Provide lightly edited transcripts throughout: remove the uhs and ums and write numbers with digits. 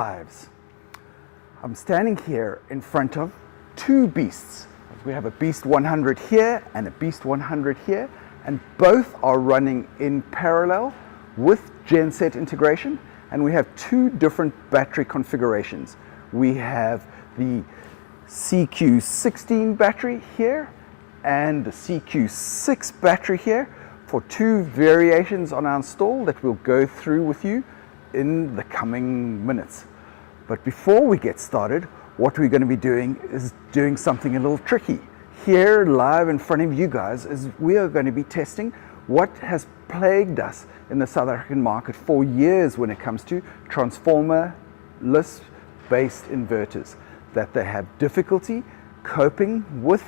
lives. I'm standing here in front of two beasts. We have a Beast 100 here and a Beast 100 here, and both are running in parallel with genset integration, and we have two different battery configurations. We have the CQ16 battery here and the CQ6 battery here for two variations on our install that we'll go through with you in the coming minutes. But before we get started, what we're going to be doing is doing something a little tricky. Here live in front of you guys is we are going to be testing what has plagued us in the South African market for years when it comes to transformer-less based inverters, that they have difficulty coping with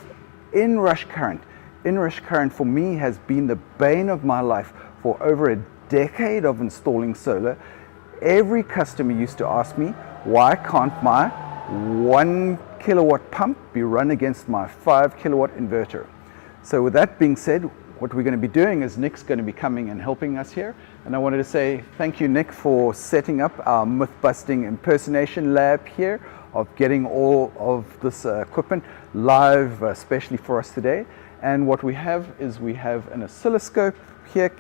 inrush current. Inrush current for me has been the bane of my life for over a decade of installing solar. Every customer used to ask me, why can't my 1 kilowatt pump be run against my 5 kilowatt inverter? So with that being said, what we're going to be doing is Nick's going to be coming and helping us here. And I wanted to say thank you, Nick, for setting up our myth-busting impersonation lab here, of getting all of this equipment live, especially for us today. And what we have is we have an oscilloscope here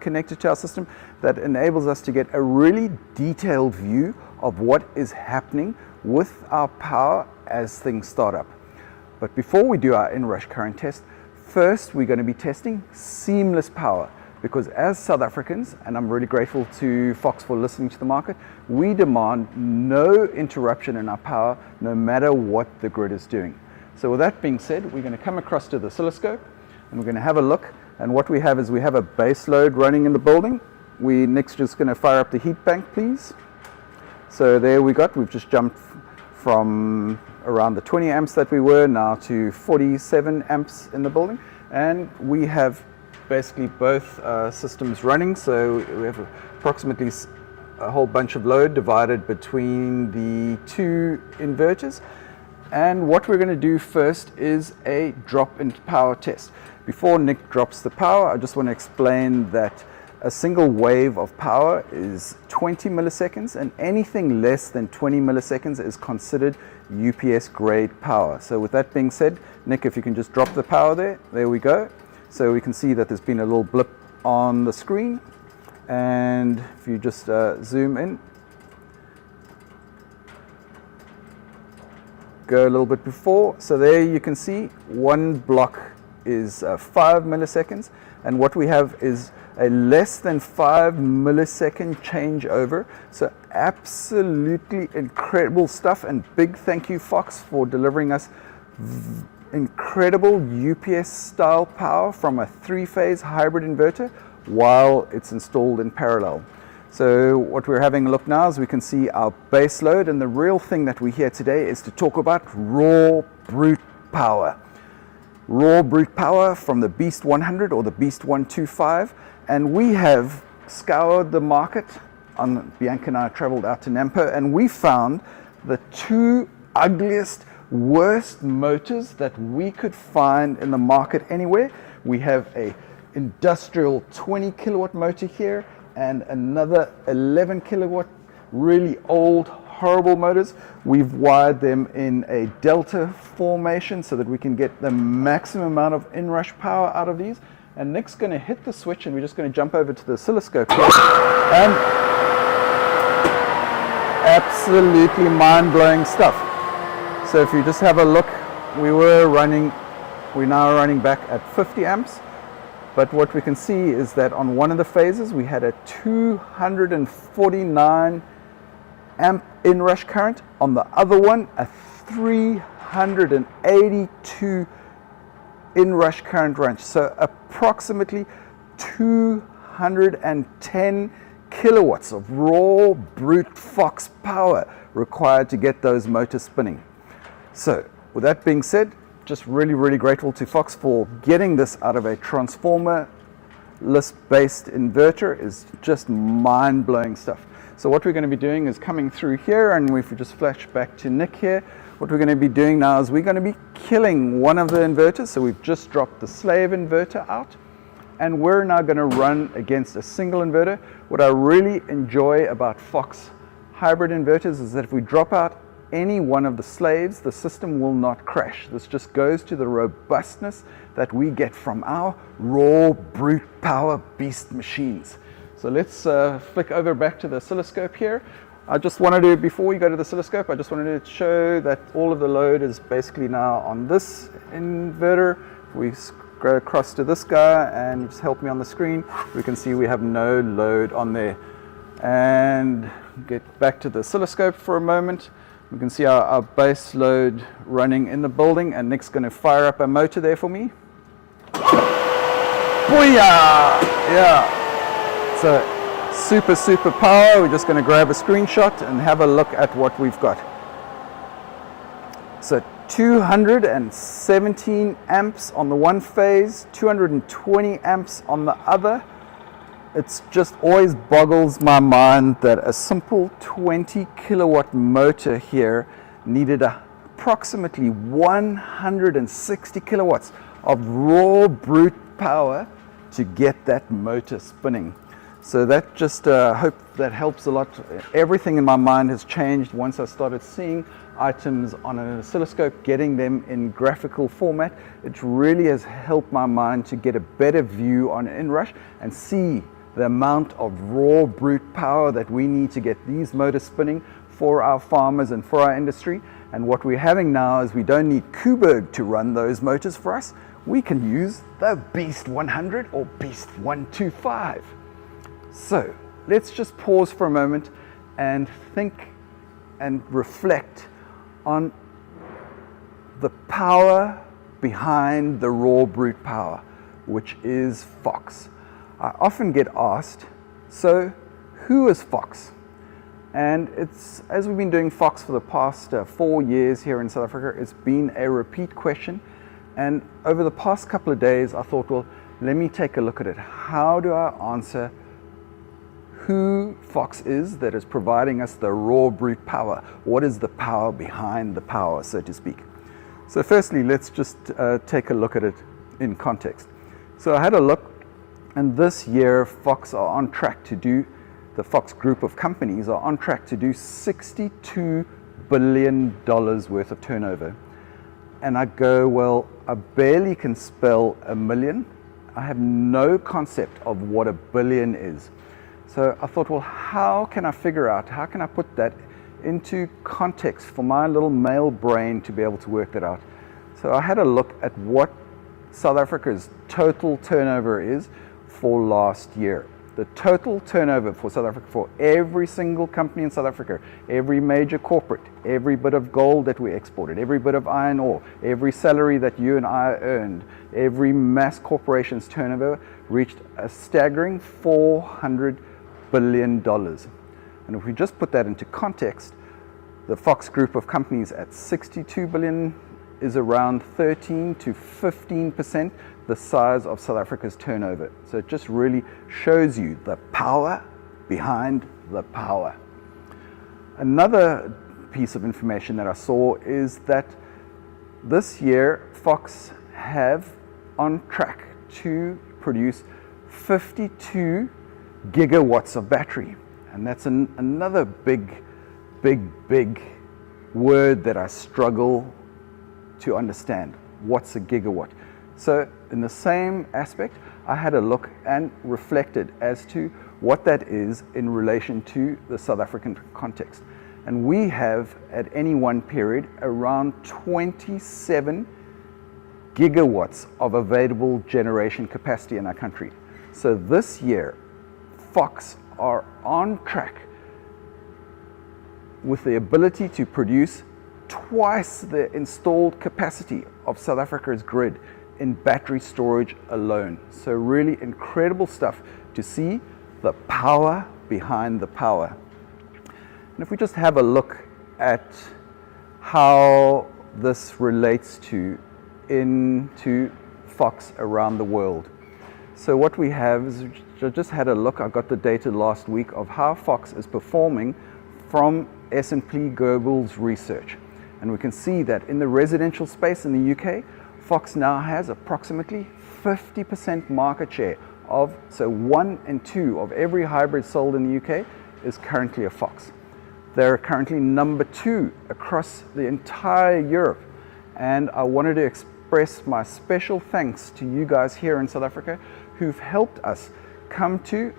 connected to our system that enables us to get a really detailed view of what is happening with our power as things start up. But before we do our inrush current test, first we're going to be testing seamless power, because as South Africans, and I'm really grateful to Fox for listening to the market, we demand no interruption in our power no matter what the grid is doing. So with that being said, we're going to come across to the oscilloscope and we're going to have a look. And what we have is we have a base load running in the building. Nick's just going to fire up the heat bank, please. So there we've just jumped from around the 20 amps that we were now to 47 amps in the building. And we have basically both systems running. So we have approximately a whole bunch of load divided between the two inverters. And what we're going to do first is a drop in power test. Before Nick drops the power, I just want to explain that a single wave of power is 20 milliseconds, and anything less than 20 milliseconds is considered UPS grade power. So with that being said, Nick, if you can just drop the power there we go. So we can see that there's been a little blip on the screen, and if you just zoom in, go a little bit before, so there you can see one block is 5 milliseconds, and what we have is a less than 5 millisecond changeover. So absolutely incredible stuff, and big thank you, Fox, for delivering us incredible UPS style power from a 3-phase hybrid inverter while it's installed in parallel. So what we're having a look now is we can see our base load, and the real thing that we're here today is to talk about raw brute power. Raw brute power from the Beast 100 or the Beast 125, and we have scoured the market. Bianca and I traveled out to Nampo, and we found the two ugliest, worst motors that we could find in the market anywhere. We have a industrial 20 kilowatt motor here and another 11 kilowatt, really old, horrible motors. We've wired them in a delta formation so that we can get the maximum amount of inrush power out of these. And Nick's going to hit the switch, and we're just going to jump over to the oscilloscope here. And absolutely mind-blowing stuff. So if you just have a look, we're now running back at 50 amps. But what we can see is that on one of the phases we had a 249 amp inrush current. On the other one, a 382 inrush current range. So approximately 210 kilowatts of raw brute Fox power required to get those motors spinning. So with that being said, just really grateful to Fox for getting this out of a transformer-less based inverter. Is just mind-blowing stuff. So what we're going to be doing is coming through here, and if we just flash back to Nick here, what we're going to be doing now is we're going to be killing one of the inverters. So we've just dropped the slave inverter out, and we're now going to run against a single inverter. What I really enjoy about Fox hybrid inverters is that if we drop out any one of the slaves, the system will not crash. This just goes to the robustness that we get from our raw brute power beast machines. So let's flick over back to the oscilloscope here. I just wanted to, before we go to the oscilloscope, I just wanted to show that all of the load is basically now on this inverter. We go across to this guy and just help me on the screen. We can see we have no load on there. And get back to the oscilloscope for a moment. We can see our base load running in the building, and Nick's going to fire up a motor there for me. Booyah! Yeah. So super power. We're just going to grab a screenshot and have a look at what we've got. So 217 amps on the one phase, 220 amps on the other. It's just always boggles my mind that a simple 20 kilowatt motor here needed approximately 160 kilowatts of raw brute power to get that motor spinning. So that just hope that helps a lot. Everything in my mind has changed once I started seeing items on an oscilloscope, getting them in graphical format. It really has helped my mind to get a better view on inrush and see the amount of raw brute power that we need to get these motors spinning for our farmers and for our industry. And what we're having now is we don't need Kuberg to run those motors for us. We can use the Beast 100 or Beast 125. So let's just pause for a moment and think and reflect on the power behind the raw brute power, which is Fox. I often get asked, so who is Fox? And it's, as we've been doing Fox for the past 4 years here in South Africa, it's been a repeat question. And over the past couple of days, I thought, well, let me take a look at it. How do I answer who Fox is that is providing us the raw brute power? What is the power behind the power, so to speak? So firstly, let's just take a look at it in context. So I had a look, and this year Fox are on track to do, the Fox group of companies are on track to do $62 billion worth of turnover. And I go, well, I barely can spell a million. I have no concept of what a billion is. So I thought, well, how can I figure out, how can I put that into context for my little male brain to be able to work that out? So I had a look at what South Africa's total turnover is for last year. The total turnover for South Africa, for every single company in South Africa, every major corporate, every bit of gold that we exported, every bit of iron ore, every salary that you and I earned, every mass corporation's turnover reached a staggering $400 billion. And if we just put that into context, the Fox group of companies at 62 billion is around 13 to 15% the size of South Africa's turnover. So it just really shows you the power behind the power. Another piece of information that I saw is that this year Fox have on track to produce 52 gigawatts of battery. And that's another big word that I struggle to understand. What's a gigawatt? So in the same aspect, I had a look and reflected as to what that is in relation to the South African context. And we have at any one period around 27 gigawatts of available generation capacity in our country. So this year, Fox are on track with the ability to produce twice the installed capacity of South Africa's grid in battery storage alone. So really incredible stuff to see the power behind the power. And if we just have a look at how this relates into Fox around the world. So what we have is, I just had a look, I got the data last week of how Fox is performing from S&P Global's research. And we can see that in the residential space in the UK, Fox now has approximately 50% market share so 1 in 2 of every hybrid sold in the UK is currently a Fox. They're currently number 2 across the entire Europe. And I wanted to express my special thanks to you guys here in South Africa who've helped us come to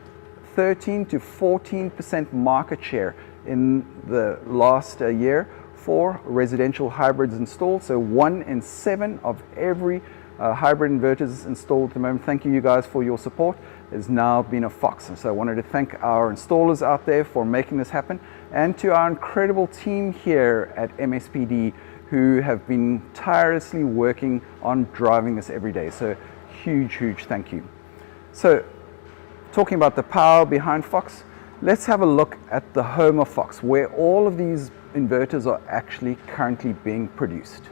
13 to 14% market share in the last year for residential hybrids installed. So 1 in 7 of every hybrid inverters installed at the moment. Thank you guys for your support. Has now been a Fox. And so I wanted to thank our installers out there for making this happen, and to our incredible team here at MSPD who have been tirelessly working on driving this every day. So huge thank you. So talking about the power behind Fox, let's have a look at the home of Fox, where all of these inverters are actually currently being produced.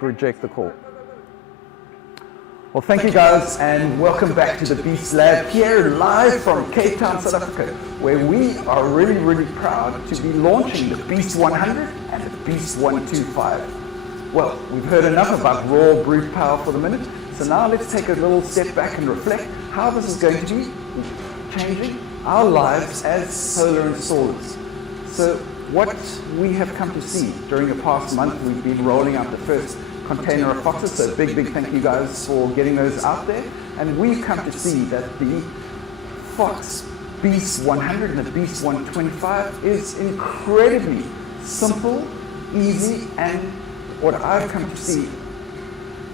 Reject the call. Well, thank you guys, and welcome back to the Beast Lab here live from Cape Town, South Africa, where we are really proud to be launching the Beast 100 and the Beast 125. Well, we've heard enough about raw brute power for the minute, so now let's take a little step back and reflect how this is going to be changing our lives as solar installers. So what we have come to see during the past month, we've been rolling out the first container of Foxes, so big thank you guys for getting those out there. And we've come to see that the Fox Beast 100 and the Beast 125 is incredibly simple, easy, and what I've come to see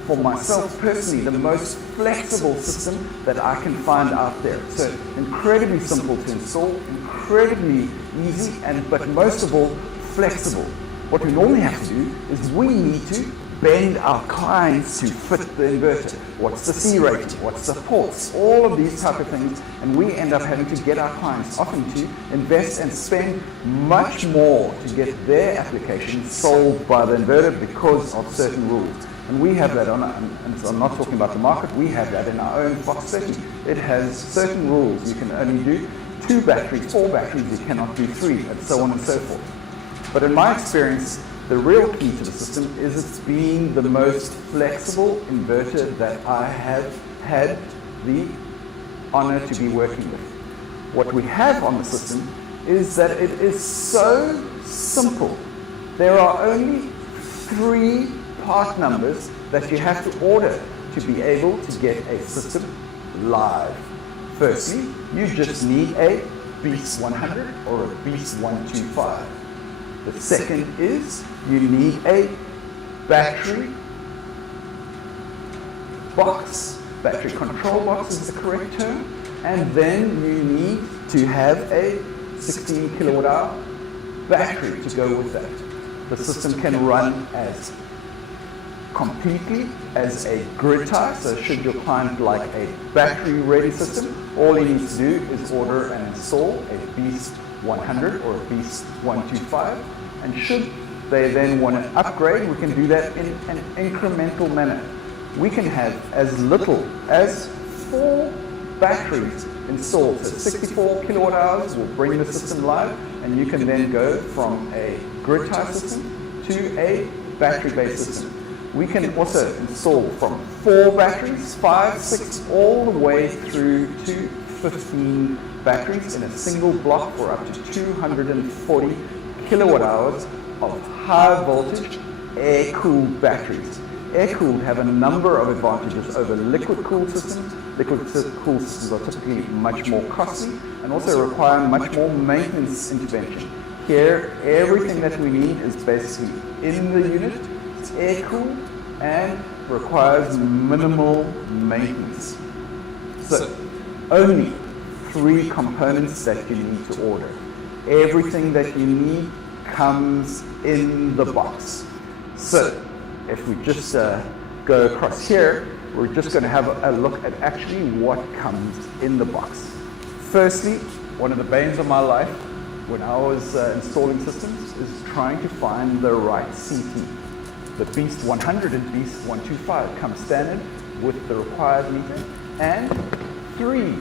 for myself personally, the most flexible system that I can find out there. So incredibly simple to install, incredibly easy, but most of all, flexible. What we normally have to do is we need to bend our clients to fit the inverter. What's the C rating? What's the ports? All of these type of things, and we end up having to get our clients often to invest and spend much more to get their application solved by the inverter because of certain rules. And we have that on, and so I'm not talking about the market, we have that in our own Fox 30. It has certain rules. You can only do 2 batteries, 4 batteries, you cannot do 3, and so on and so forth. But in my experience, the real key to the system is it's being the most flexible inverter that I have had the honor to be working with. What we have on the system is that it is so simple. There are only 3 part numbers that you have to order to be able to get a system live. Firstly, you just need a Beast 100 or a Beast 125. The second is you need a battery box. Battery control box is the correct term. And then you need to have a 16 kilowatt hour battery to go with that. The system can run as completely as a grid tie, so should your client like a battery ready system, all he needs to do is order and install a Beast 100 or a Beast 125, and should they then want to upgrade, we can do that in an incremental manner. We can have as little as 4 batteries installed, so 64 kilowatt hours will bring the system live, and you can then go from a grid tie system to a battery based system. We can also install from 4 batteries, 5, 6, all the way through to 15 batteries in a single block for up to 240 kilowatt hours of high voltage air-cooled batteries. Air-cooled have a number of advantages over liquid-cooled systems. Liquid-cooled systems are typically much more costly and also require much more maintenance intervention. Here, everything that we need is basically in the unit, it's air-cooled, and requires minimal maintenance. So, only 3 components that you need to order. Everything that you need comes in the box. So, if we just go across here, we're just going to have a look at actually what comes in the box. Firstly, one of the banes of my life when I was installing systems is trying to find the right CT. The Beast 100 and Beast 125 come standard with the required meter and 3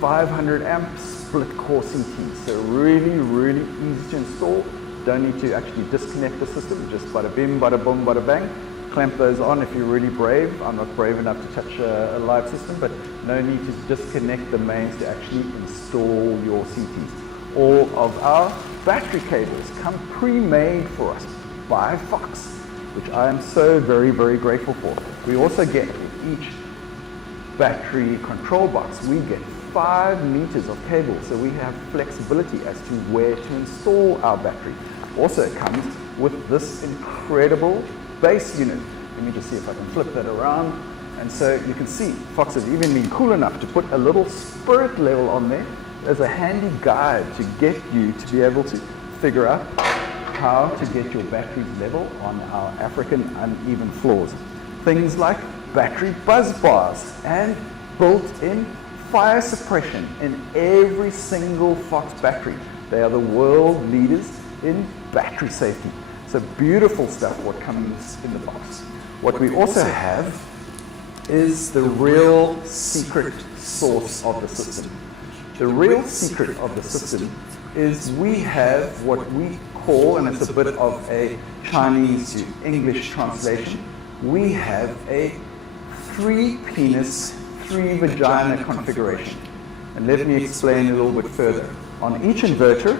500 amp split core CTs. So really, really easy to install. Don't need to actually disconnect the system, just bada bim, bada boom, bada bang. Clamp those on if you're really brave. I'm not brave enough to touch a live system, but no need to disconnect the mains to actually install your CTs. All of our battery cables come pre-made for us by Fox, which I am so very, very grateful for. We also get in each battery control box, we get 5 meters of cable, so we have flexibility as to where to install our battery. Also, it comes with this incredible base unit. Let me just see if I can flip that around. And so you can see Fox has even been cool enough to put a little spirit level on there as a handy guide to get you to be able to figure out how to get your batteries level on our African uneven floors. Things like battery buzz bars and built-in fire suppression in every single Fox battery. They are the world leaders in battery safety. So beautiful stuff what comes in the box. What we also have is the real secret sauce of the system. The real secret of the system is we have what we call, and it's a bit of a Chinese to English translation, we have a 3 penis, 3 vagina configuration. And let me explain a little bit further. On each inverter,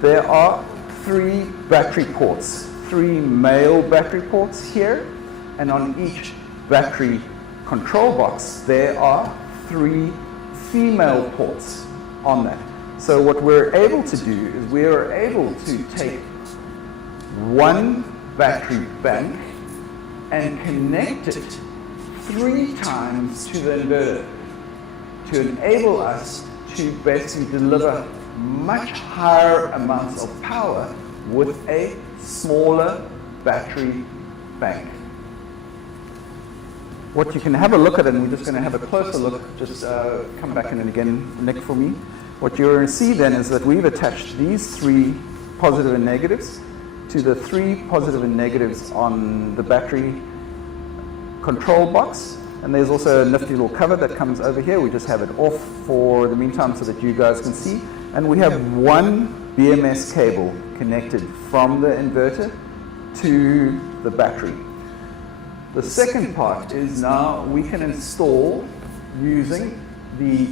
there are 3 battery ports, 3 male battery ports here, and on each battery control box, there are 3 female ports on that. So what we're able to do is we are able to take one battery bank and connect it 3 times to the inverter to enable us to basically deliver much higher amounts of power with a smaller battery bank. What you can have a look at, and we're just going to have a closer look, just come back in and again, Nick, for me. What you're going to see then is that we've attached these 3 positive and negatives to the 3 positive and negatives on the battery control box. And there's also a nifty little cover that comes over here. We just have it off for the meantime so that you guys can see. And we have 1 BMS cable connected from the inverter to the battery. The second part is now we can install using the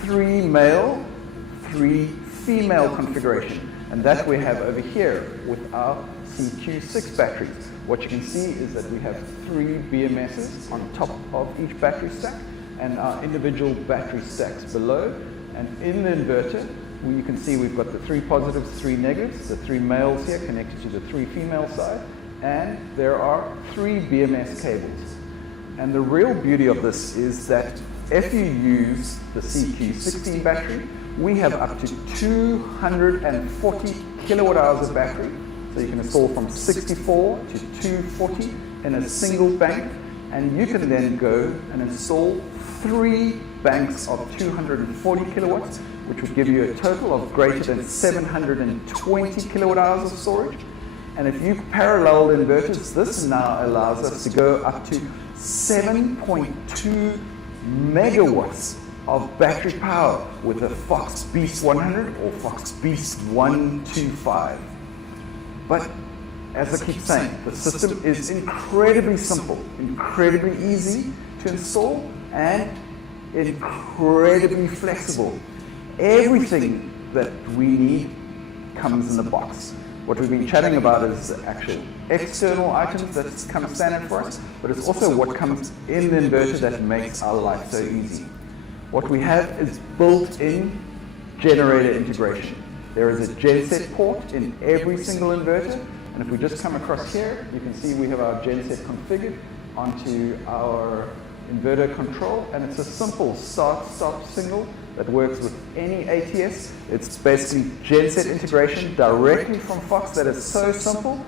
3 male, 3 female configuration. And that we have over here with our CQ6 batteries. What you can see is that we have 3 BMSs on top of each battery stack and our individual battery stacks below. And in the inverter, you can see we've got the 3 positives, 3 negatives, the 3 males here connected to the 3 female side, and there are 3 BMS cables. And the real beauty of this is that if you use the CQ16 battery, we have up to 240 kilowatt hours of battery. So you can install from 64 to 240 in a single bank, and you can then go and install 3 banks of 240 kilowatts, which would give you a total of greater than 720 kilowatt hours of storage. And if you parallel inverters, this now allows us to go up to 7.2 megawatts of battery power with the Fox Beast 100 or Fox Beast 125. But as I keep saying, the system is incredibly simple, incredibly easy to install, and incredibly flexible. Everything that we need comes in the box. What we've been chatting about is the actual external items that come standard for us, but it's also what comes in the inverter that makes our life so easy. What we have is built-in generator integration. There is a genset port in every single inverter, and if we just come across here, you can see we have our genset configured onto our inverter control, and it's a simple start-stop signal that works with any ATS. It's basically genset integration directly from Fox. That is so simple.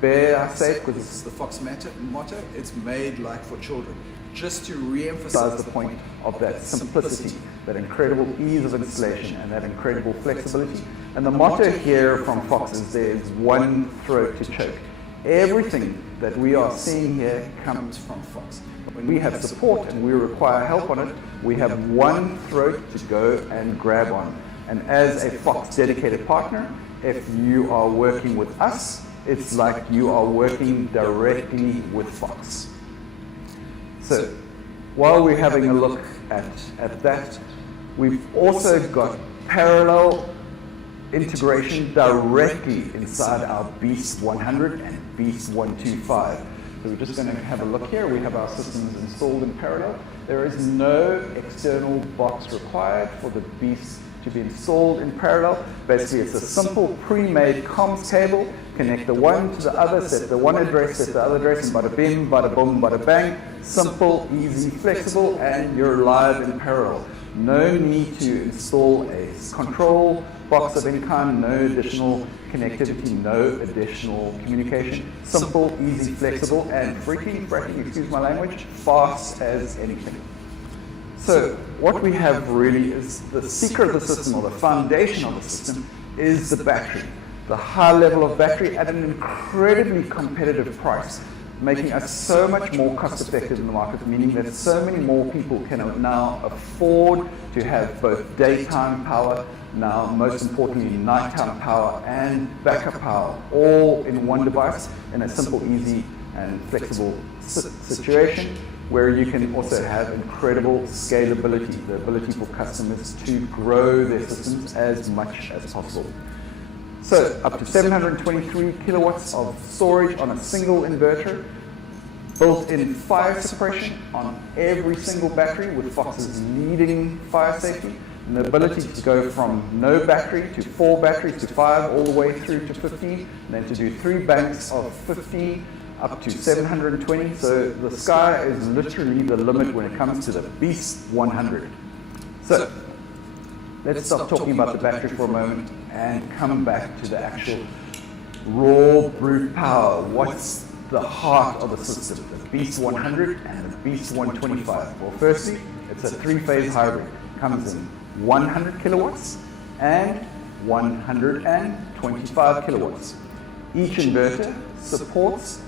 Bear, I say it because it's the Fox motto, it's made like for children. Just to re-emphasize the point of that simplicity, that incredible ease of installation, and that incredible flexibility. And the motto here from Fox is there's one throat to choke. Everything that we are seeing here comes from Fox. When we have support and we require help on it, we have one throat to go and grab on. And as a Fox dedicated partner, if you are working with us, it's like you are working directly with Fox. So while we're having a look at that, we've also got parallel integration directly inside our Beast 100 and Beast 125. So we're just going to have a look here. We have our systems installed in parallel. There is no external box required for the Beast to be installed in parallel. Basically, it's a simple pre-made comms cable. Connect the one to the other, set the one address, set the other address, and bada bing, bada boom, bada bang. Simple, easy, flexible, and you're live in parallel. No need to install a control box of any kind, no additional connectivity, no additional communication. Simple, easy, flexible, and freaking, excuse my language, fast as anything. So what we have really is the secret of the system, or the foundation of the system, is the battery. The high level of battery at an incredibly competitive price, making us so much more cost effective in the market, meaning that so many more people can now afford to have both daytime power, now most importantly nighttime power and backup power, all in one device in a simple, easy and flexible situation, where you can also have incredible scalability, the ability for customers to grow their systems as much as possible. So up to 723 kilowatts of storage on a single inverter, built-in fire suppression on every single battery with Fox's leading fire safety, and the ability to go from no battery to 4 batteries to 5 all the way through to 15, and then to do 3 banks of 15 up to 720. So the sky is literally the limit when it comes to the Beast 100. So let's stop talking about the battery for a moment and come back to the actual raw brute power. What's the heart of the system, the Beast 100 and the Beast 125? Well, firstly, it's a 3-phase hybrid. It comes in 100 kilowatts and 125 kilowatts. Each inverter supports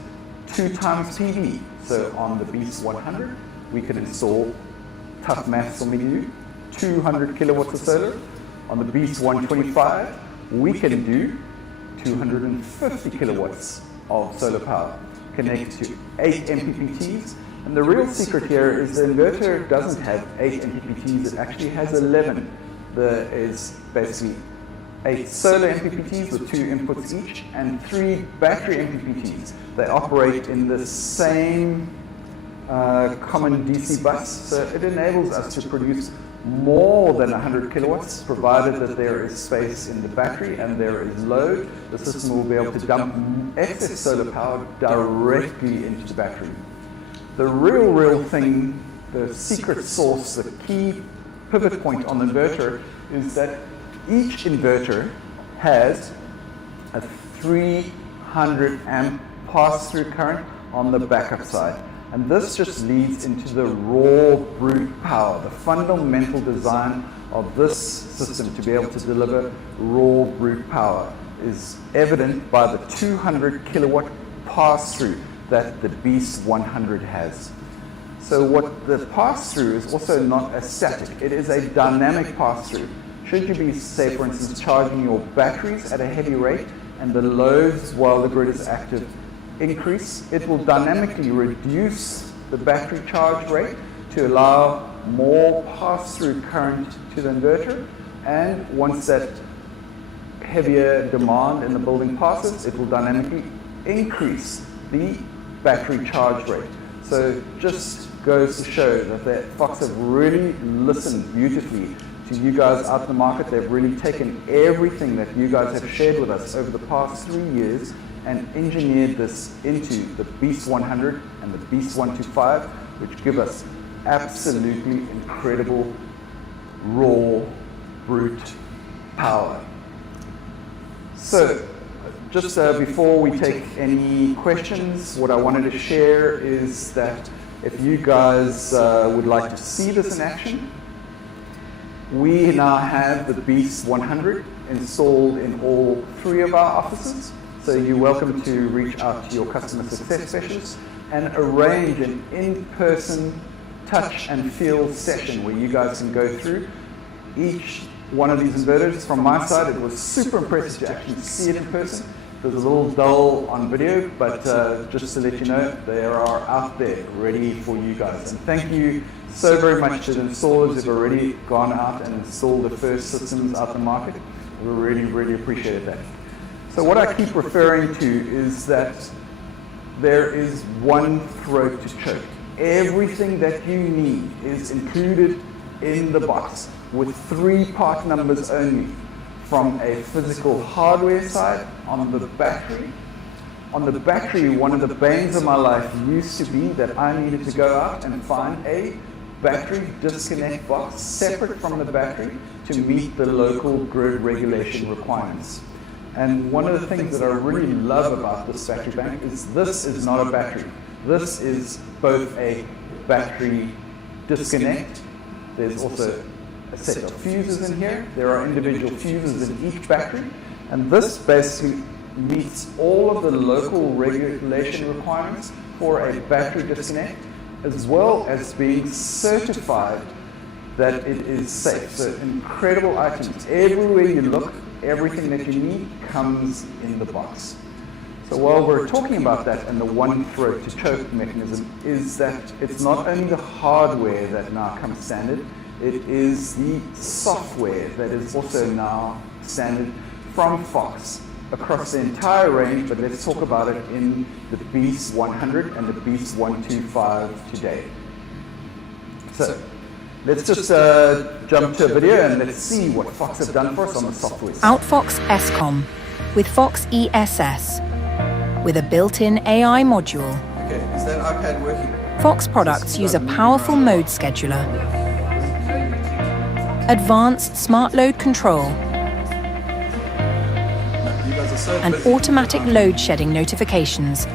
2 times PV. So on the Beast 100, we can install, tough maths for me to do, 200 kilowatts of solar. On the Beast 125, we can do 250 kilowatts of solar power. Connect to 8 MPPTs. And the real secret here is the inverter doesn't have 8 MPPTs, it actually has 11. There is basically 8 solar MPPTs with 2 inputs each, and 3 battery MPPTs. They operate in the same common DC bus, so it enables us to produce more than 100 kilowatts, provided that there is space in the battery and there is load. The system will be able to dump excess solar power directly into the battery. The real thing the secret sauce, the key pivot point on the inverter is that each inverter has a 300 amp pass-through current on the backup side. And this just leads into the raw brute power, the fundamental design of this system to be able to deliver raw brute power is evident by the 200 kilowatt pass-through that the Beast 100 has. So what the pass-through is also not a static, it is a dynamic pass-through. Should you be, say for instance, charging your batteries at a heavy rate and the loads while the grid is active increase, it will dynamically reduce the battery charge rate to allow more pass-through current to the inverter, and once that heavier demand in the building passes, it will dynamically increase the battery charge rate. So just goes to show that Fox have really listened beautifully to you guys out in the market. They've really taken everything that you guys have shared with us over the past 3 years and engineered this into the Beast 100 and the Beast 125, which give us absolutely incredible raw brute power. So just before we take any questions, what I wanted to share is that if you guys would like to see this in action, we now have the Beast 100 installed in all 3 of our offices. So you're welcome to reach out to your customer success specialist and arrange an in-person touch and feel session where you guys can go through each one of these inverters. From my side, it was super impressive to actually see it in person. It was a little dull on video, but just to let you know, they are out there ready for you guys. And thank you so very much to the installers who've already gone out and installed the first systems out in the market. We really, really appreciate that. So what I keep referring to is that there is one throat to choke. Everything that you need is included in the box with 3 part numbers only, from a physical hardware side on the battery. On the battery, one of the banes of my life used to be that I needed to go out and find a battery disconnect box separate from the battery to meet the local grid regulation requirements. And one of the things that I really love about this battery bank is this is not a battery. This is both a battery disconnect. There's also a set of fuses in here. There are individual fuses in each battery. And this basically meets all of the local regulation requirements for a battery disconnect, as well as being certified that it is safe. So incredible items. Everywhere you look, everything that you need comes in the box. So while we're talking about that, and the one throat to choke mechanism is that it's not only the hardware that now comes standard, it is the software that is also now standard from Fox across the entire range, but let's talk about it in the Beast 100 and the Beast 125 today. So let's just jump to a video and let's see what Fox have done for us on the software side. Outfox SCOM with Fox ESS with a built-in AI module. Okay, is that iPad working? Fox products use a powerful mode scheduler, advanced smart load control, and automatic load shedding notifications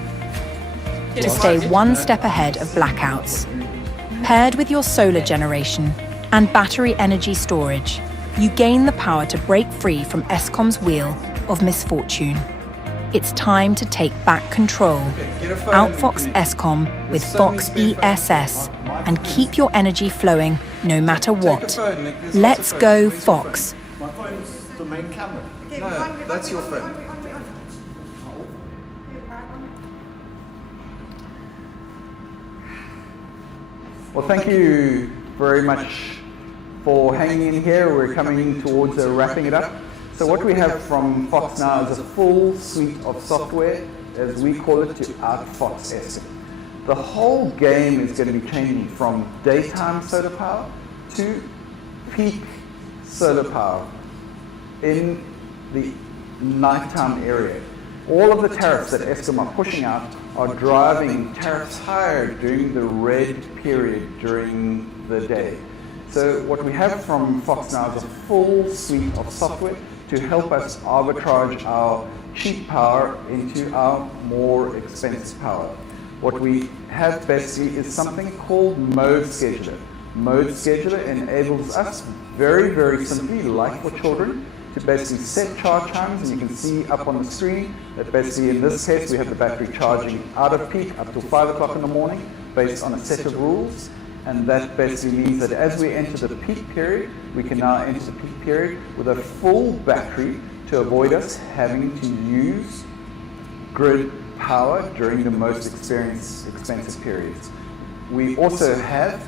to stay one step ahead of blackouts. Paired with your solar generation and battery energy storage, you gain the power to break free from Escom's wheel of misfortune. It's time to take back control. Outfox Escom with Fox ESS and keep your energy flowing no matter what. Let's go, Fox. My phone's the main camera. No, that's your phone. Well, thank you very much for hanging in here. We're coming towards wrapping it up. So what we have from Fox now is a full suite of software, as we call it, to Outfox Escom. The whole game is going to be changing from daytime solar power to peak solar power in the nighttime area. All of the tariffs that Eskom are pushing out are driving tariffs higher during the red period during the day. So what we have from Fox now is a full suite of software to help us arbitrage our cheap power into our more expensive power. What we have basically is something called Mode Scheduler. Mode Scheduler enables us very, very simply, like for children, to basically set charge times, and you can see up on the screen that basically in this case we have the battery charging out of peak up till 5 o'clock in the morning based on a set of rules. And that basically means that as we enter the peak period, we can now enter the peak period with a full battery to avoid us having to use grid power during the most expensive periods. We also have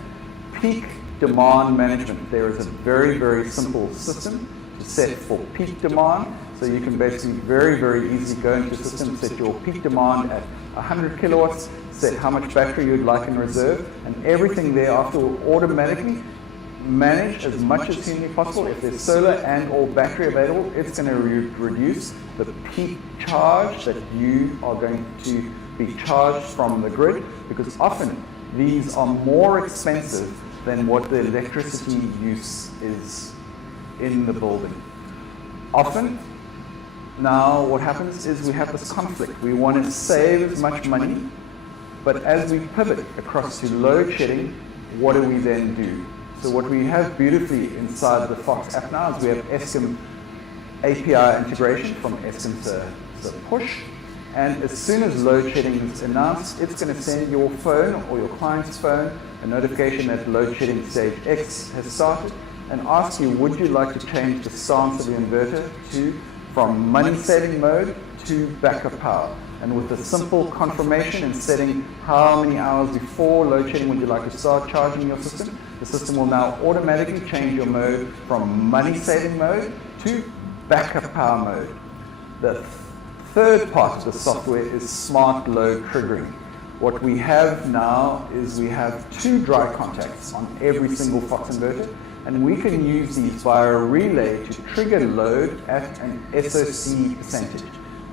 peak demand management. There is a very, very simple system to set for peak demand. So you can basically very, very easily go into the system, set your peak demand at 100 kilowatts, set how much battery you'd like in reserve, and everything thereafter will automatically manage as much as humanly possible. If there's solar and or battery available, it's going to reduce the peak charge that you are going to be charged from the grid, because often these are more expensive than what the electricity use is in the building. Often, now what happens is we have this conflict. We want to save as much money, but as we pivot across to load shedding, what do we then do? So what we have beautifully inside the Fox app now is we have Eskom API integration from Eskom's push, and as soon as load shedding is announced, it's going to send your phone or your client's phone a notification that load shedding stage X has started, and ask you, would you like to change the stance of the inverter from money-saving mode to backup power? And with a simple confirmation and setting how many hours before load shedding would you like to start charging your system, the system will now automatically change your mode from money-saving mode to backup power mode. The third part of the software is smart load triggering. What we have now is we have 2 dry contacts on every single Fox inverter, and we can use these via a relay to trigger load at an SOC percentage.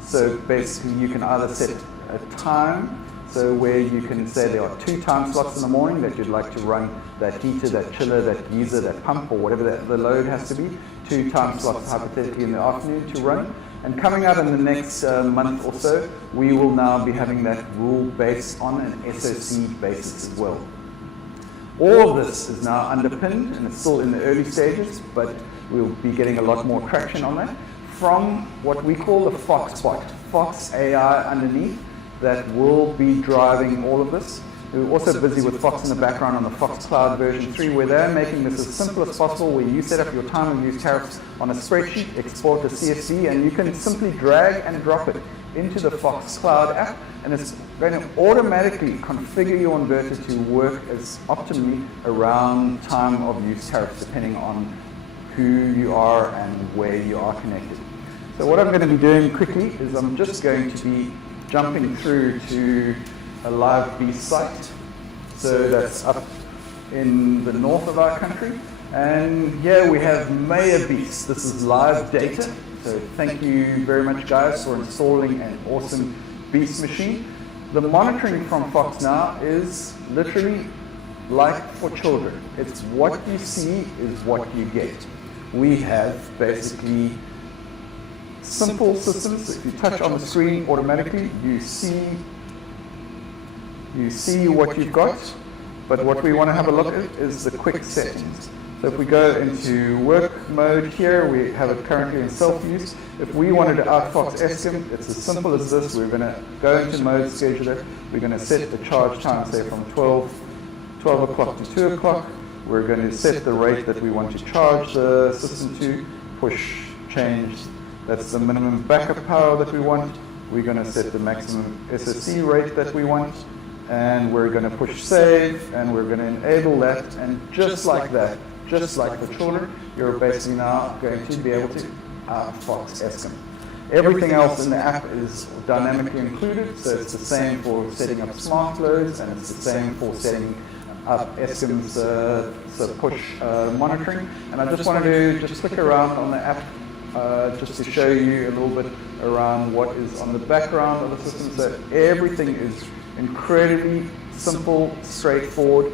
So basically you can either set a time, so where you can say there are 2 time slots in the morning that you'd like to run that heater, that chiller, that geyser, that pump, or whatever the load has to be, 2 time slots hypothetically in the afternoon to run. And coming out in the next month or so, we will now be having that rule based on an SOC basis as well. All of this is now underpinned, and it's still in the early stages, but we'll be getting a lot more traction on that, from what we call the Fox bot, Fox AI underneath, that will be driving all of this. We're also busy with Fox in the background on the Fox Cloud version 3, where they're making this as simple as possible, where you set up your time of use tariffs on a spreadsheet, export the CSV, and you can simply drag and drop it into the Fox Cloud app, and it's going to automatically configure your inverter to work as optimally around time of use tariffs, depending on who you are and where you are connected. So what I'm going to be doing quickly is I'm just going to be jumping through to a live beast site. So that's up in the north of our country. And here we have Mayor Beast. This is live data. So thank you very much, guys, for installing an awesome Beast machine. The monitoring from Fox now is literally like for children. It's what you see is what you get. We have basically simple systems. If you touch on the screen automatically, you see what you've got. But what we want to have a look at is the quick settings. So if we go into work mode here, we have it currently in self-use. If we wanted to outfox Eskom, it's as simple as this. We're going to go into mode scheduler. We're going to set the charge time, say from 12 o'clock to 2 o'clock. We're going to set the rate that we want to charge the system to, push, change. That's the minimum backup power that we want. We're going to set the maximum SOC rate that we want. And we're going to push save, and we're going to enable that. And just like that, just like for children, you're basically now going to be able to outfox Eskom. Everything else in the app is dynamically included, so it's the same for setting up smart loads, and it's the same for setting up Eskom's push monitoring. And I just wanted to just click around on the app just to show you a little bit around what is on the background of the system. So everything is incredibly simple, straightforward,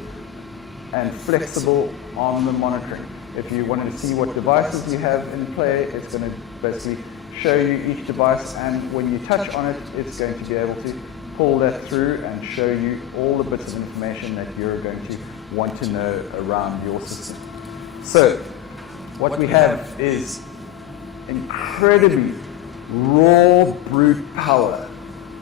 and flexible on the monitoring. If you wanted to see what devices you have in play, it's going to basically show you each device, and when you touch on it, it's going to be able to pull that through and show you all the bits of information that you're going to want to know around your system. So what we have is incredibly raw brute power,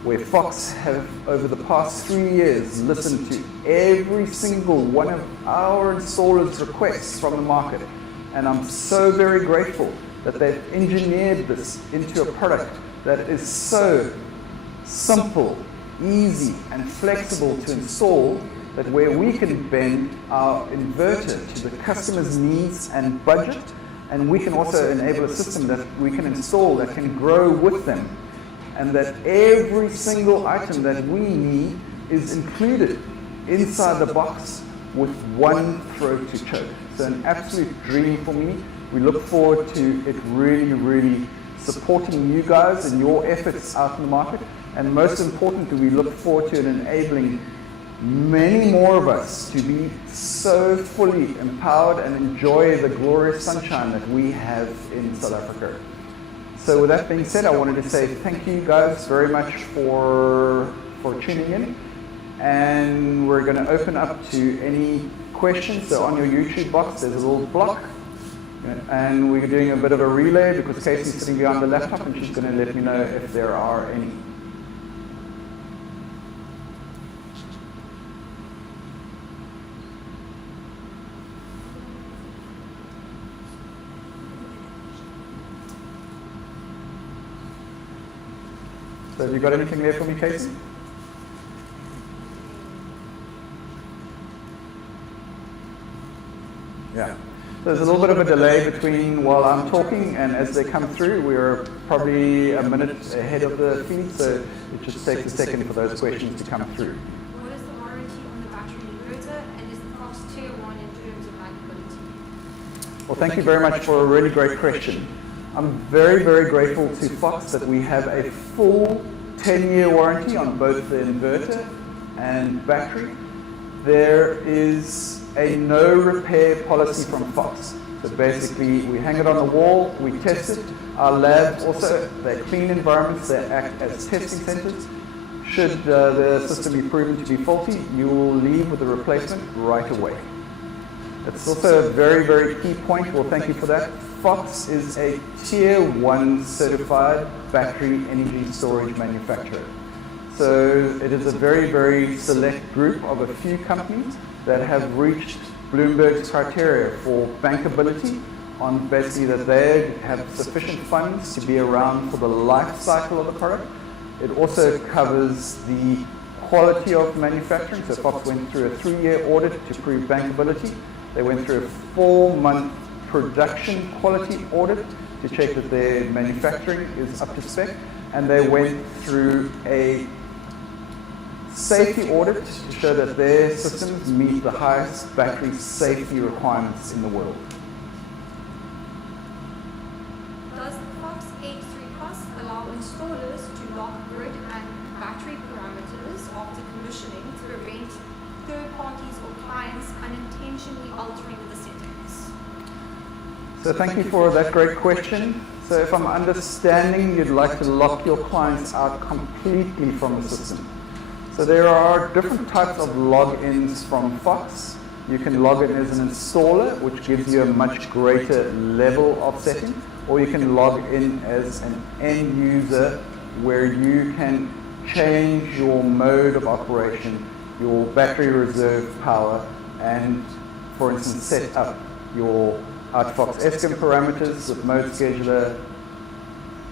where Fox have over the past 3 years listened to every single one of our installers' requests from the market, and I'm so very grateful that they've engineered this into a product that is so simple, easy and flexible to install, that where we can bend our inverter to the customer's needs and budget, and we can also enable a system that we can install that can grow with them, and that every single item that we need is included inside the box with one throat to choke. So an absolute dream for me. We look forward to it really supporting you guys and your efforts out in the market, and most importantly, we look forward to it enabling many more of us to be so fully empowered and enjoy the glorious sunshine that we have in South Africa. So with that being said, I wanted to say thank you guys very much for tuning in, and we're going to open up to any questions. So on your YouTube box there's a little block, and we're doing a bit of a relay because Casey's sitting behind the laptop and she's going to let me know if there are any. So have you got anything there for me, Casey? Yeah. So there's a little bit of a delay between while I'm talking and as they come through. We're probably a minute ahead of the feed, so it just takes a second for those questions to come through. What is the warranty on the battery inverter, and is the Fox Tier 1 in terms of likability? Well, thank you very much for a really great question. I'm very grateful to Fox that we have a full 10-year warranty on both the inverter and battery. There is a no repair policy from Fox. So basically we hang it on the wall, we test it. Our labs also, they're clean environments, they act as testing centers. Should the system be proven to be faulty, you will leave with a replacement right away. That's also a very key point. Well, thank you for that. Fox is a Tier 1 certified battery energy storage manufacturer. So it is a very select group of a few companies that have reached Bloomberg's criteria for bankability, on basically that they have sufficient funds to be around for the life cycle of the product. It also covers the quality of manufacturing. So Fox went through a 3-year audit to prove bankability. They went through a 4-month production quality audit to check that their manufacturing is up to spec, and they went through a safety audit to show that their systems meet the highest battery safety requirements in the world. Does the Fox H3 Plus allow installers to lock grid and battery parameters after commissioning to prevent third parties or clients unintentionally altering the settings? So thank you for that great question. So if I'm understanding, you'd like to lock your clients out completely from the system. So there are different types of logins from Fox. You can log in as an installer, which gives you a much greater level of setting, or you can log in as an end user where you can change your mode of operation, your battery reserve power, and for instance set up your Outfox ESCOM parameters with mode scheduler,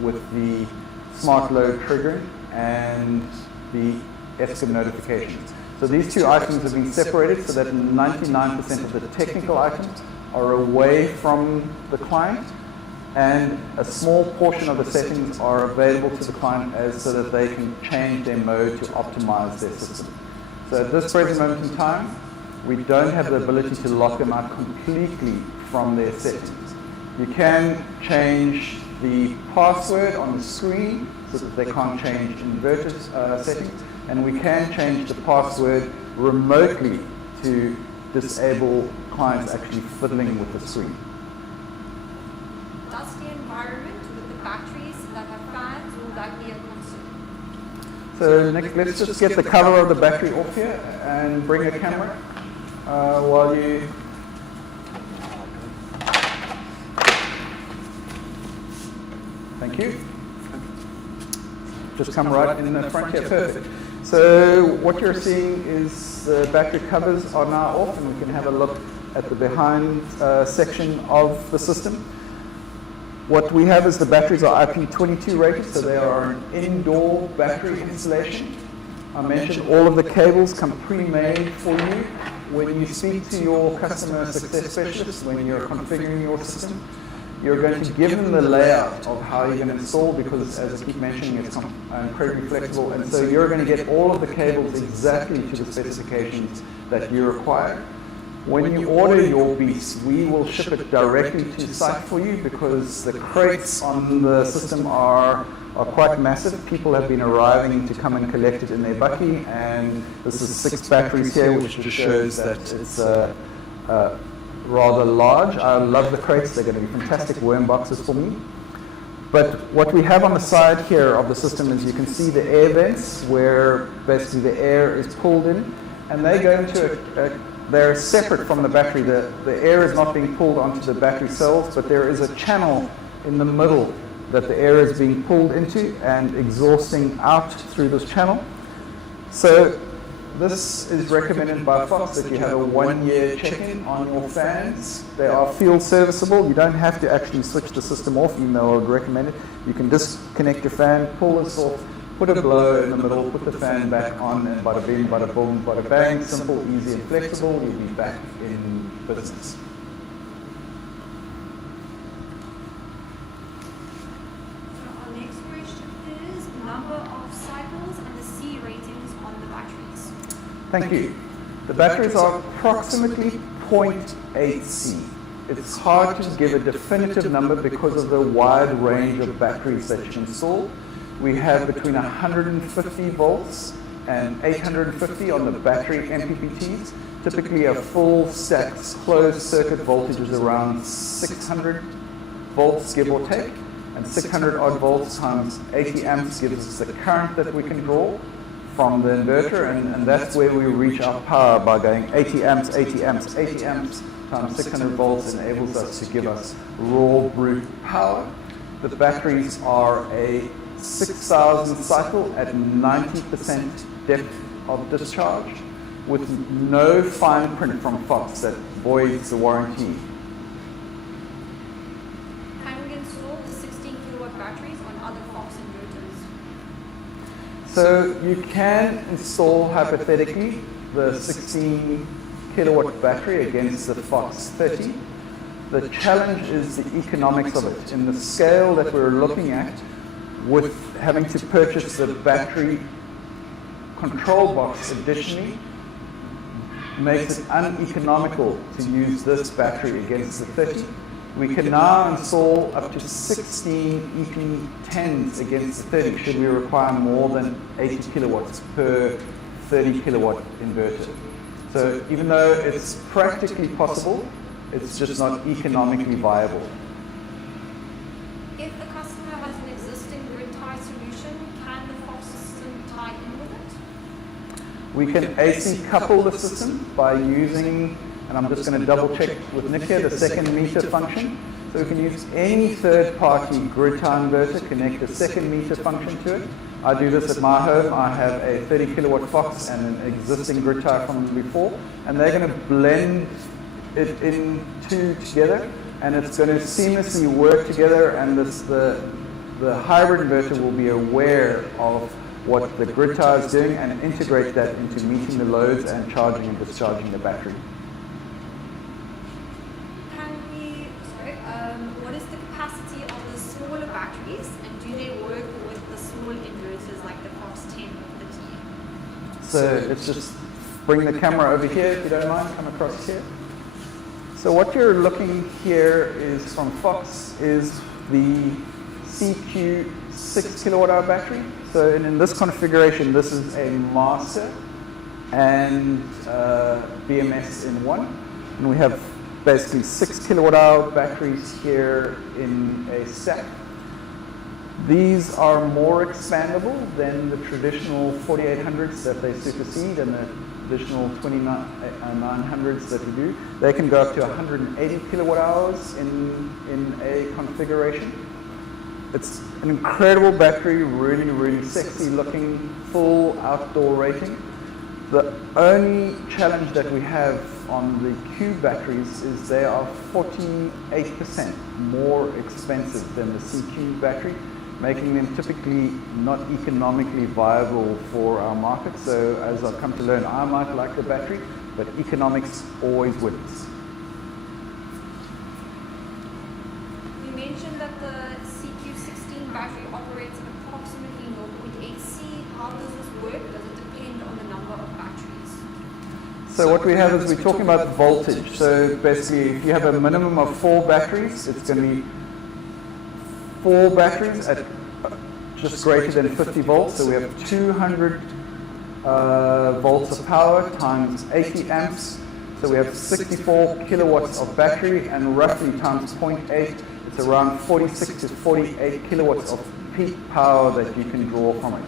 with the smart load triggering, and the ESCOM notifications. So these two items have been separated so that 99% of the technical items are away from the client, and a small portion of the settings are available to the client so that they can change their mode to optimize their system. So at this present moment in time, we don't have the ability to lock them out completely from their settings. You can change the password on the screen so that they can't change inverter settings, and we can change the password remotely to disable clients actually fiddling with the screen. Does the environment with the batteries that have fans, will that be a concern? So next, let's just get the cover of the battery off here and bring a camera while you... Thank you. Just come right in the front here, perfect. So what you're seeing is the battery covers are now off, and we can have a look at the behind section of the system. What we have is the batteries are IP22 rated, so they are an indoor battery installation. I mentioned all of the cables come pre-made for you. When you speak to your customer success specialist, when you're configuring your system, you're going to give them the layout of how you're going to install, because as I keep mentioning, it's incredibly flexible, and so you're going to get all of the cables exactly to the specifications that you require. When you order your beast, we will ship it directly to site for you, because the crates on the system are quite massive. People have been arriving to come and collect it in their bucky, and this is 6 batteries here, which just shows that it's rather large. I love the crates. They're going to be fantastic worm boxes for me. But what we have on the side here of the system is you can see the air vents where basically the air is pulled in, and they go into they're separate from the battery. The air is not being pulled onto the battery cells, but there is a channel in the middle that the air is being pulled into and exhausting out through this channel. So this is recommended by Fox that you have a 1-year check-in on your fans. They are field serviceable. You don't have to actually switch the system off, even though I would recommend it. You can disconnect your fan, pull this off, put a blower in the middle, put the fan back on, and bada bing, bada boom, bada bang. Simple, easy, and flexible. You'll be back in business. Our next question is number of cycles and the C ratings on the batteries. Thank you. The batteries are approximately 0.8 C. It's hard to give a definitive number because of the wide range of batteries that you can install. We have between 150 volts and 850 on the battery MPPTs. Typically a full stack closed circuit voltage is around 600 volts, give or take, and 600 odd volts times 80 amps gives us the current that we can draw from the inverter, and that's where we reach our power by going 80 amps, 80 amps, 80 amps times 600 volts enables us to give us raw brute power. The batteries are a 6,000 cycle at 90% depth of discharge with no fine print from Fox that voids the warranty. Can we install the 16 kilowatt batteries on other Fox inverters? So you can install hypothetically the 16 kilowatt battery against the Fox 30. The challenge is the economics of it. In the scale that we're looking at, with having to purchase the battery control box additionally, makes it uneconomical to use this battery against the 30. We can now install up to 16 EP10s against the 30 should we require more than 80 kilowatts per 30 kilowatt inverter. So even though it's practically possible, it's just not economically viable. If the customer has an existing grid tie solution, can the Fox system tie in with it? We can AC couple the system by using, and I'm just going to double check with Nick here, the second meter function. So we can use any third party grid tie inverter, connect a second meter function to it. I do this at my home. I have a 30 kilowatt Fox and an existing grid tie from before, and they're going to blend it together, and it's going to seamlessly work together, and the hybrid inverter will be aware of what the grid tie is doing and integrate that into meeting the loads and charging and discharging the battery. What is the capacity of the smaller batteries, and do they work with the small inverters like the Fox 10 or 30? So let's just bring the camera over here, if you don't mind, come across here. So what you're looking here is from Fox is the CQ 6 kilowatt hour battery. So in this configuration, this is a master and BMS in one. And we have basically 6 kilowatt hour batteries here in a stack. These are more expandable than the traditional 4800s that they supersede and the additional 2900s that we do. They can go up to 180 kilowatt hours in a configuration. It's an incredible battery, really, really sexy looking, full outdoor rating. The only challenge that we have on the Q batteries is they are 48% more expensive than the CQ battery, making them typically not economically viable for our market. So as I've come to learn, I might like the battery, but economics always wins. You mentioned that the CQ16 battery operates at approximately 0.8 C. How does this work? Does it depend on the number of batteries? So what we have is we're talking about voltage. So basically, if you have a minimum of 4 batteries, it's going to be 4 batteries at just greater than 50 volts. So we have 200 volts of power times 80 amps. So we have 64 kilowatts of battery, and roughly times 0.8, it's around 46 to 48 kilowatts of peak power that you can draw from it.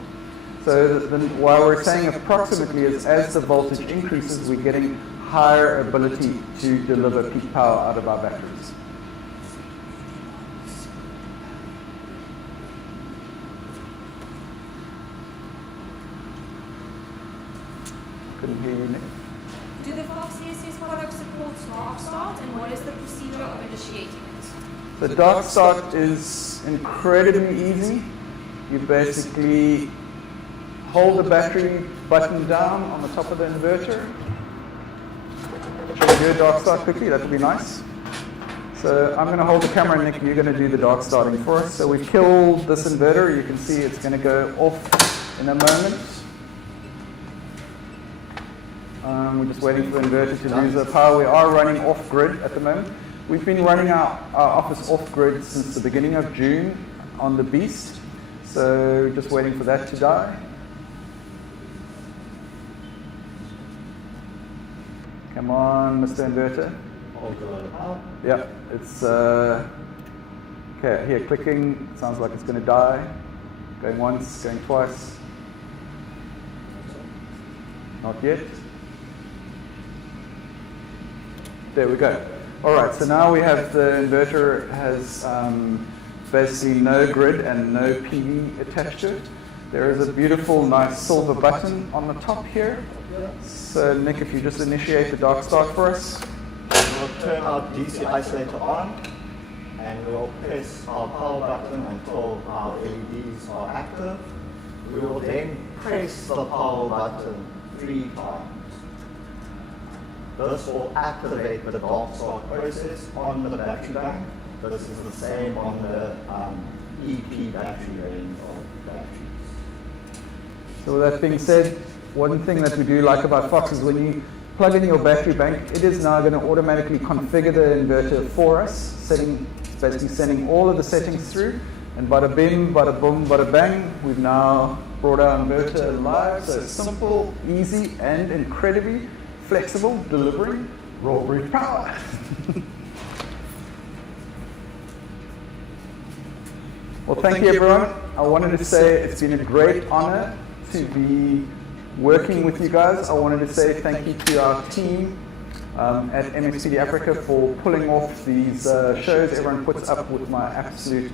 So why we're saying approximately is as the voltage increases, we're getting higher ability to deliver peak power out of our batteries. Couldn't hear you, Nick. Do the Fox CSS products support dark start, and what is the procedure of initiating it? The dark start is incredibly easy. You basically hold the battery button down on the top of the inverter. Shall we do a dark start quickly? That would be nice. So I'm going to hold the camera, Nick, you're going to do the dark starting for us. So we've killed this inverter. You can see it's going to go off in a moment. We're just waiting for the inverter to lose the power. We are running off-grid at the moment. We've been running our office off-grid since the beginning of June on the Beast. So just waiting for that to die. Come on, Mr. Inverter. Yeah, it's okay. Here, clicking. Sounds like it's going to die. Going once, going twice. Not yet. There we go. All right. So now we have the inverter has basically no grid and no PV attached to it. There is a beautiful, nice silver button on the top here. So Nick, if you just initiate the dark start for us. We'll turn our DC isolator on, and we'll press our power button until our LEDs are active. We will then press the power button 3 times. This will activate the dark start process on the battery bank. This is the same on the EP battery range of batteries. So with that being said, one thing that we do like about Fox is when you plug in your battery bank, it is now going to automatically configure the inverter for us, basically sending all of the settings through, and bada bing, bada boom, bada bang, we've now brought our inverter live. So it's simple, easy, and incredibly flexible, delivering raw brute power. Well, thank you everyone. I wanted to say it's been a great honor to be working with you guys. I wanted to say thank you to our team at MSPD-Africa for pulling off these shows. Everyone puts up with my absolute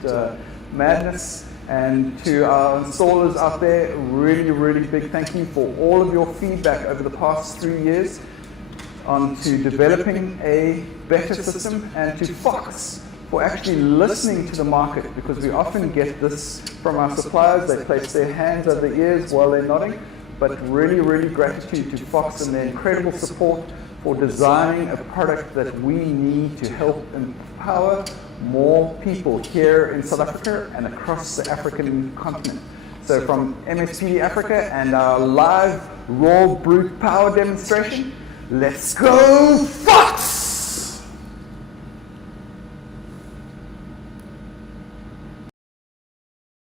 madness. And to our installers out there, really, really big thank you for all of your feedback over the past 3 years onto developing a better system, and to Fox for actually listening to the market, because we often get this from our suppliers. They place their hands over their ears while they're nodding. But really, really gratitude to Fox and their incredible support for designing a product that we need to help empower more people here in South Africa and across the African continent. So from MSPD-Africa and our live raw brute power demonstration, let's go